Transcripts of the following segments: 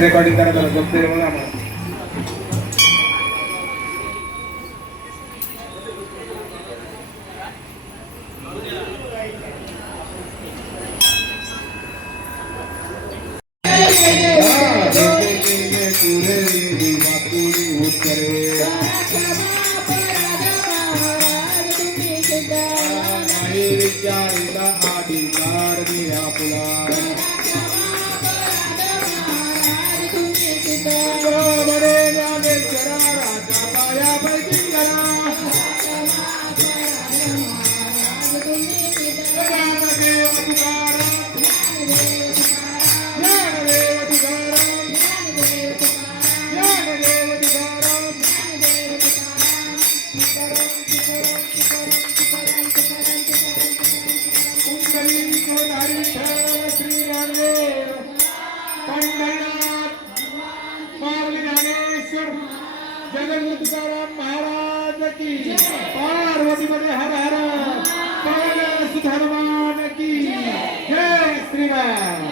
Recording करायला जमते बघा आम्हाला. महाराज की पार्वती मध्ये हर हर धर्मान की जय श्रीराम.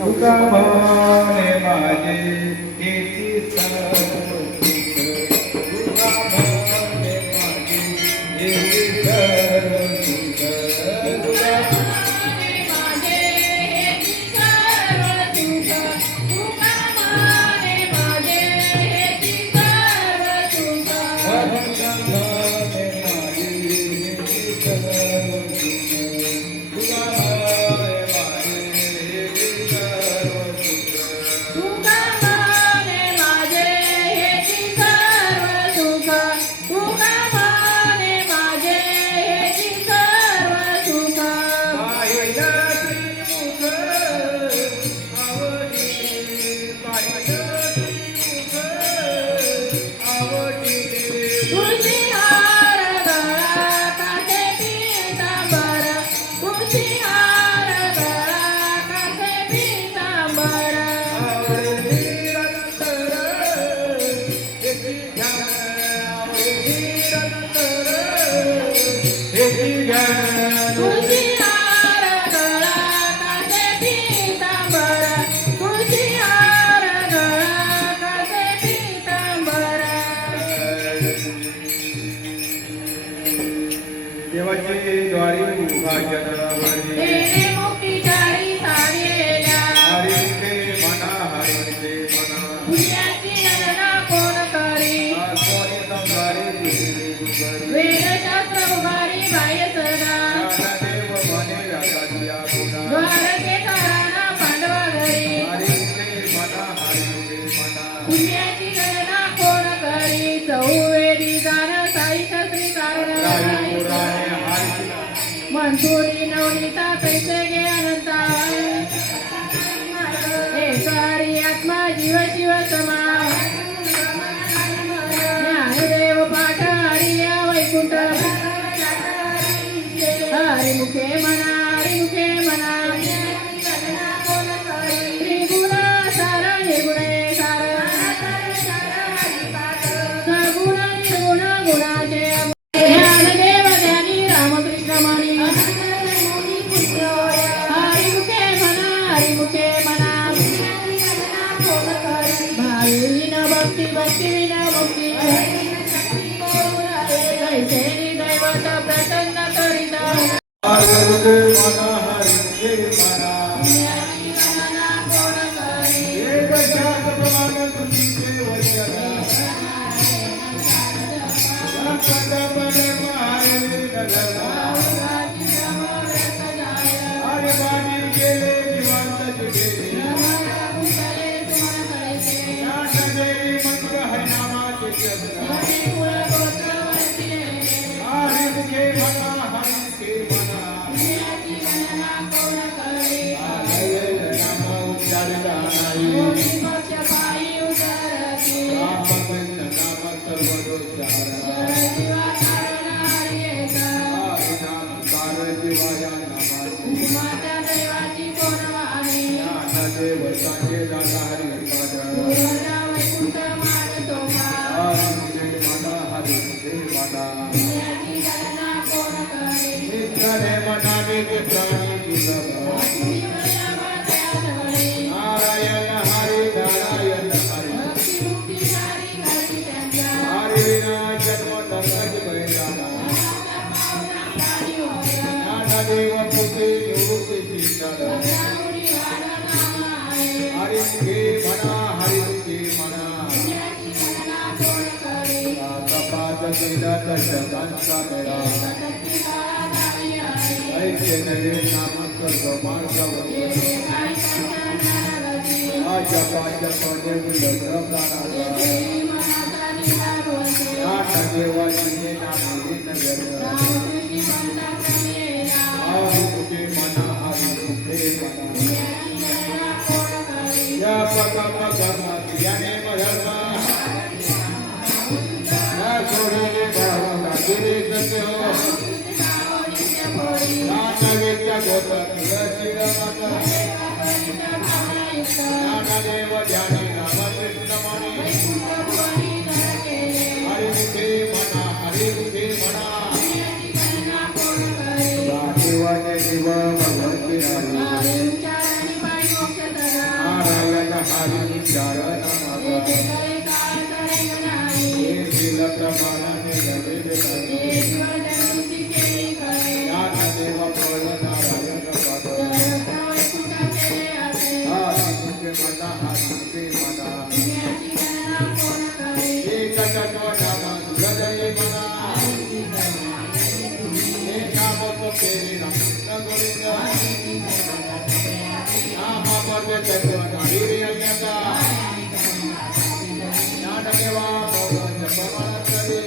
तुका म्हणे माझे येती सर्व सुख. तुका म्हणे माझे येती सर्व सुख. तुका देवाची द्वारी भाग्यदावरी हरिके मना हरिके मना सोनी संसारी वेदशास्त्र उभारी बाह्य सदा देव म्हणे व्यासाची आपुना द्वारके तारणा पांडवा घरी हरिके मना हरिके मना पुण्याची गणना कोण करी चौवेदी जाण साई शास्त्री कारण राही पुराणे हरिके मंथुरी नवनीता पैसे घे अनंता हे सारी आत्मा जीव शिव समा ज्ञानदेव पाठ हरिया वैकुंठ हरिमुखे म्हणा हरिमुखे म्हणा त्रिगुण सार निर्गुणे सार सगुण निर्गुण गुणाचे ज्ञानदेव ज्ञानी रामकृष्ण म्हणी हरिमुखे म्हणा हरिमुखे म्हणा भावी न भक्ती भक्ती विना मुक्ती कैसे दैवत प्रसन्न करिता हरिके मना हरिके मना कोण करी एक शास्त्रमान तुझे वचन संकल्पने मारे नगरा अरे बाजी गेले जिवंत गेले नाटदेवी मंत्र हरिनामाचे चंद्र हरिमुखे मना हरिके मना नाम उच्चारिता नाही रामकृष्ण नाम सर्वदोषारा हरिनाम कार जीवाया नमामि ज्ञानदेव सांगे दादा हरिपाद हरिमुखे मना हरिमुखे मना नित्याने मनावे ते प्राणी दुर्लभ नारायण हरि नारायण हरि हरि विना जन्म धर्मज बैराना ज्ञानदेव पुते निवृत्ती चिंतन हरिमुखे मना हरिमुखे मना तपात केला दशकांचा मेळा ऐके नवे नाम सर्व मार्गावर जपा जप निर्गुण प्राणाला देवाची नामे नगर हरिमुखे मना हरिमुखे मना या पकम धर्म याने धर्म या सोडले भाव गिरे सत्य नानवेच्या गोत्र शिरमत ज्ञानदेव ध्यानी रामकृष्णमणी हरिमुखे मना हरिमुखे मना देवाने शिव भगवान बिहारी हरी उच्चारणी पायी मोक्ष सदा नारायण हरी उच्चारण एके करे काळ तळेल नाही शील प्रमाणाने लगे बेकारी ईश्वर जगदीची केली करे ज्ञानदेव फळ नारायण पद जगता वैकुंठ केले असे हरी मना हरी मना पुण्याची गणना कोण करे एक तत्व नाम हृदय मना एक नाम तो तेरे नाम गोविंद नाम पद तत्व नारी अन्यता ज्ञानदेवा भगवान जपमान करे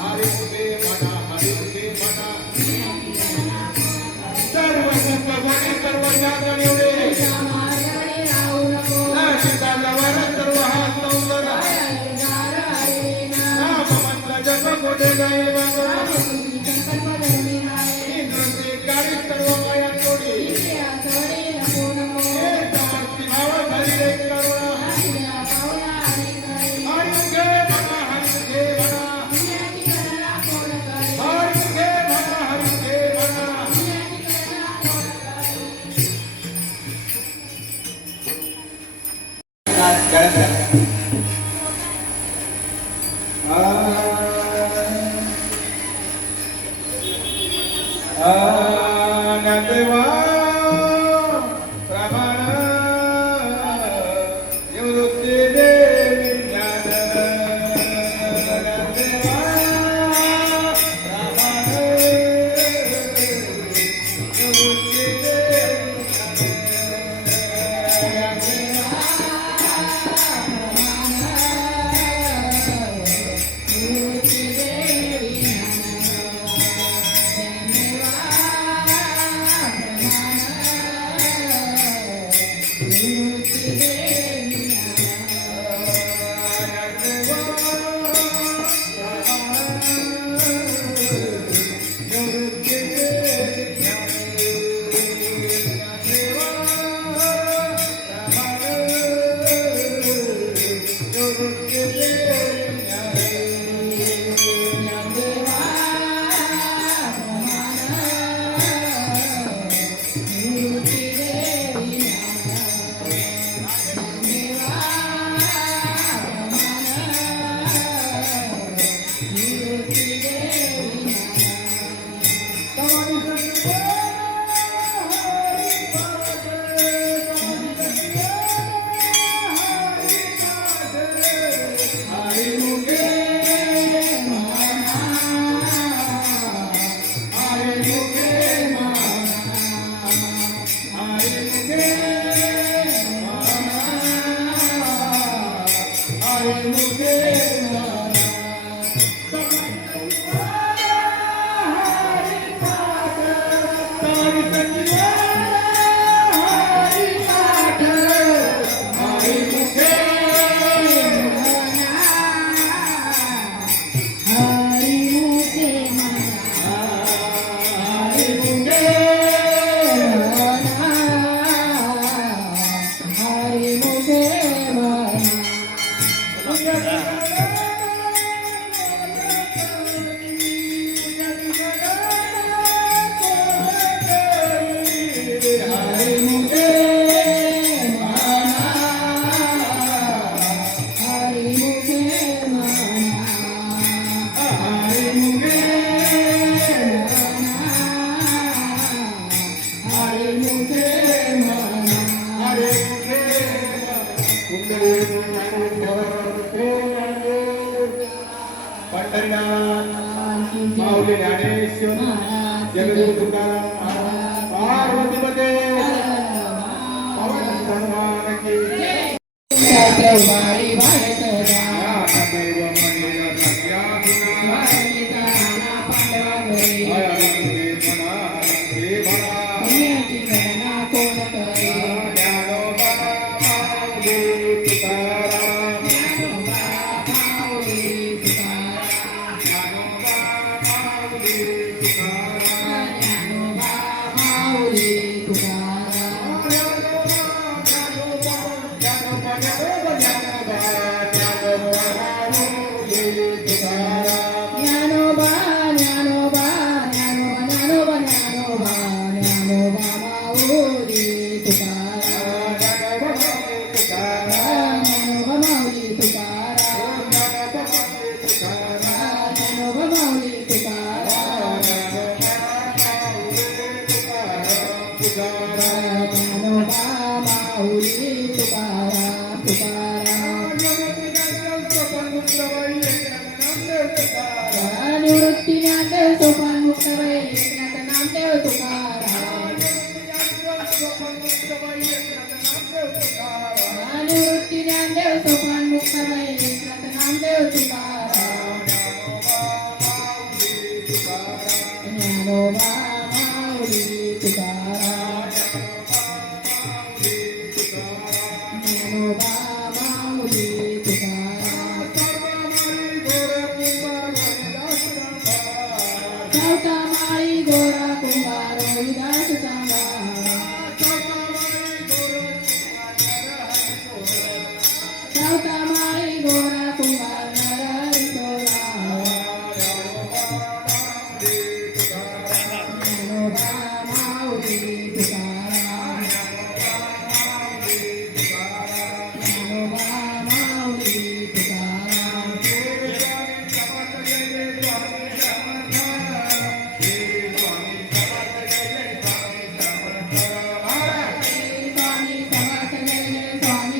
हरि मुखे मना सर्व सुख गुणी सर्व जागरण एवढे मार्गाने राहू नको नाशिका लवर सर्व हात सौंदर्य गार हरिणा नाम मंत्र जप कोटे गाय बाबा संकल्प धर्मी आहे इंद्रचे कार्य सर्व माया तोडी इथे आचरणे नको नको हे समर्पी भाव धरी एक करुणा राहिला पावला आणि करे हरि मुखे मना पुण्याची गणना कोण करे हरि मुखे मना पुण्याची गणना कोण करे नंदवा प्रमाण निवृत्ती देवी ज्ञान नंदवा प्रमाण निवृत्ती माऊली ज्ञानेश्वर जगद्गुरु तुकाराम पार्वतीपते पवन हनुमान की वारी वाढत जा देव मंदिर सत्याभिना पांडवा घरी हरि मना हे भला पुण्याची गणना कोण करे ज्ञानोबा माऊली तुकाराम ज्ञानोबा माऊली तुकाराम ज्ञानोबा माऊली तुकाराम ज्ञानोबा माऊली तुकाराम ज्ञानोबा ज्ञानोबा ज्ञानोबा ज्ञानोबा ज्ञानोबा तुकाराम ज्ञानोबा माऊली तुकाराम तुकाराम निवृत्ती ज्ञानदेव सोपान मुक्ताबाई एकनाथ नामदेव तुकाराम निवृत्ती ज्ञानदेव सोपान मुक्ताबाई एकनाथ नामदेव तुकाराम ज्ञानोबा माऊली तुकाराम ज्ञानोबा माऊली तुकाराम सावता माळी गोरा कुंभार विदास सांगा सावता माळी गोरा कुंभार नरहरी सोळा ज्ञानोबा माऊली तुकाराम ज्ञानोबा माऊली तुकाराम स्वामी समर्थ जय जय स्वामी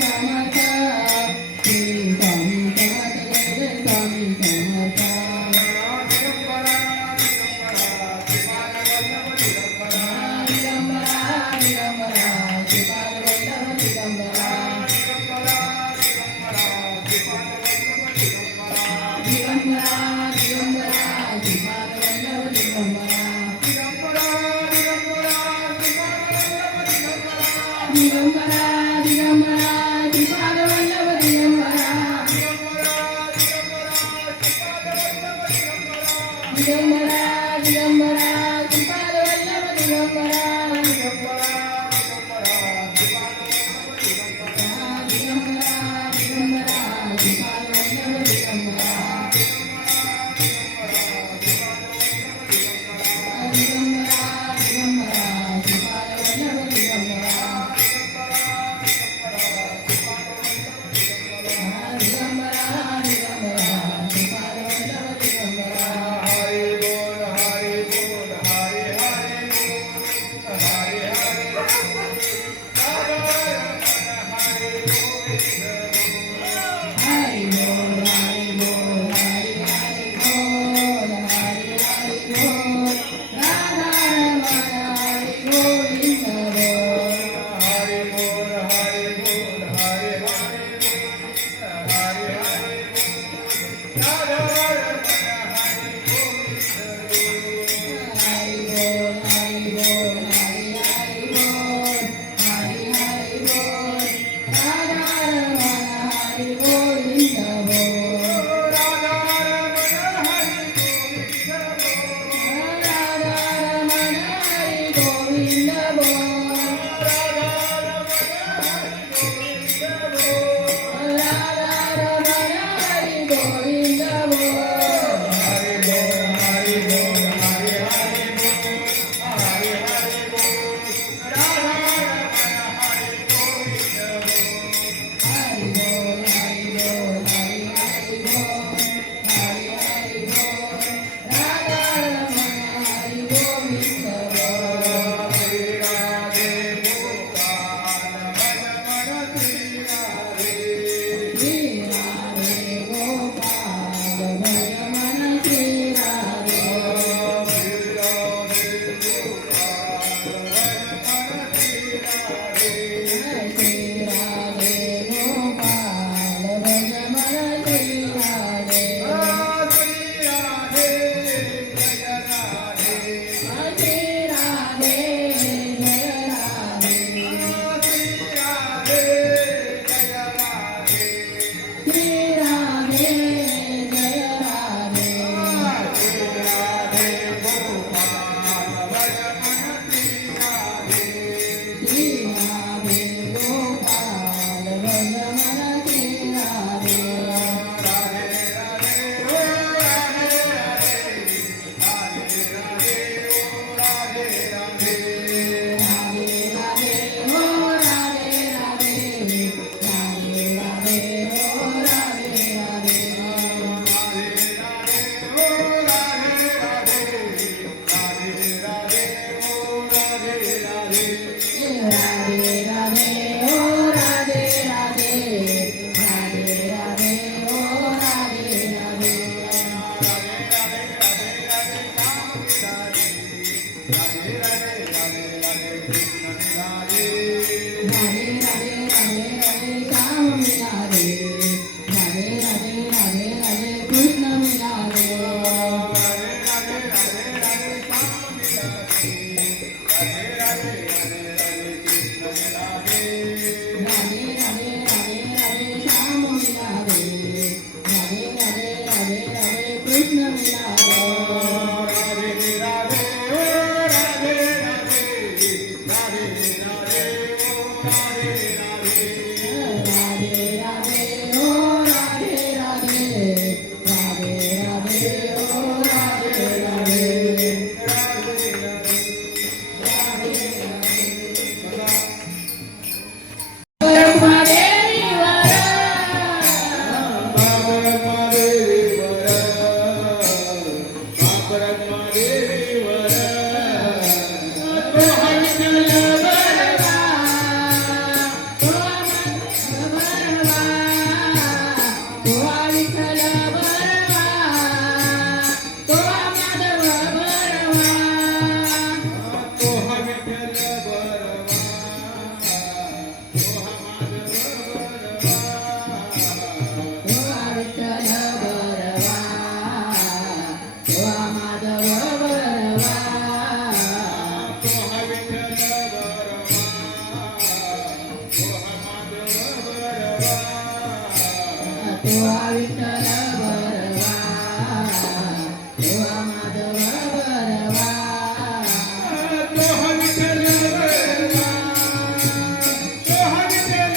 समर्थ श्री स्वामी समर्थ जय जय स्वामी समर्थ दिगंबरा दिगंबरा श्रीपाद वल्लभ दिगंबरा दिगंबरा दिगंबरा श्रीपाद वल्लभ दिगंबरा दिगंबरा दिगंबरा श्रीपाद वल्लभ दिगंबरा दिगंबरा दिगंबरा श्रीपाद वल्लभ दिगंबरा दिगंबरा दिगंबरा श्रीपाद वल्लभ दिगंबरा हरि बोल हरि बोल हरि हरि बोल हरि हरि ब्रह्मदेवीवर तो हा विठ्ठल बरवा तो माधव बरवा तो विठ्ठल बरवा तो माधव बरवा तो हा विठ्ठल बरवा तो हा माधव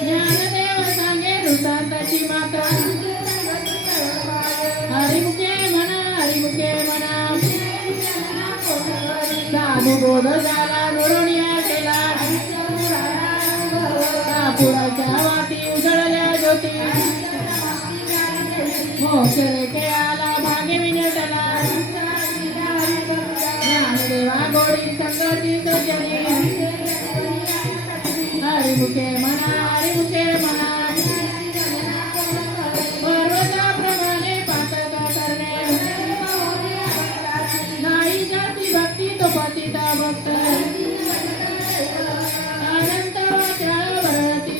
ज्ञानदेव सांगे वृत्तांताची माता हरिमुखे म्हणा साधू बोध झाला गुरुनिया केला कापुराच्या वाटी उजळल्या ज्योती मोक्षरेखे आला भाग्य विनटला ज्ञानदेवा गोडी संगती सजनी हरिमुखे म्हणा पर्वताप्रमाणे पातका करणे नाही जाती भक्ती तो पतिता भक्त अनंत वाचा भरती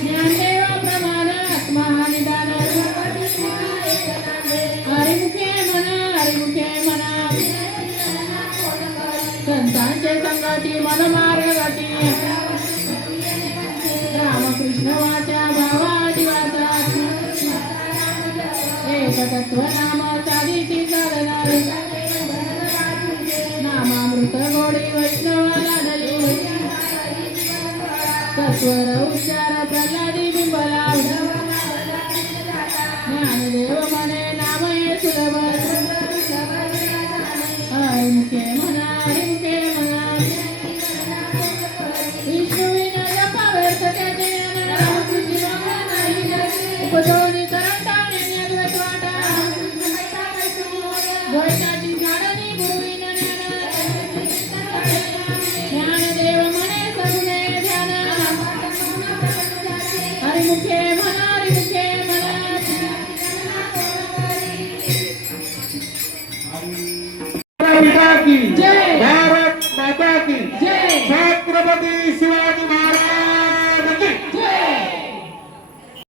ज्ञानदेवाप्रमाणे आत्महानिदान हरिमुखे म्हणा संतांचे संगती मनमार्गती रामकृष्ण वाचा भावादिवाचा एकतत्व नाम साधिती साधना नामामृत गोडी वैष्णवाला दली सत्वर उच्चार प्रल्हादी बिंबला ज्ञानदेव म्हणे नाम हे सुलभ हरिमुखे म्हणा विष्णुविना जपा व्यर्थ त्याचे रामकृष्ण उपदोनी करंटा नेण्यात वाटा द्वैताची मुखे मनारी मुखे मनारी पिता की जय. भारत माता की जय छत्रपती शिवाजी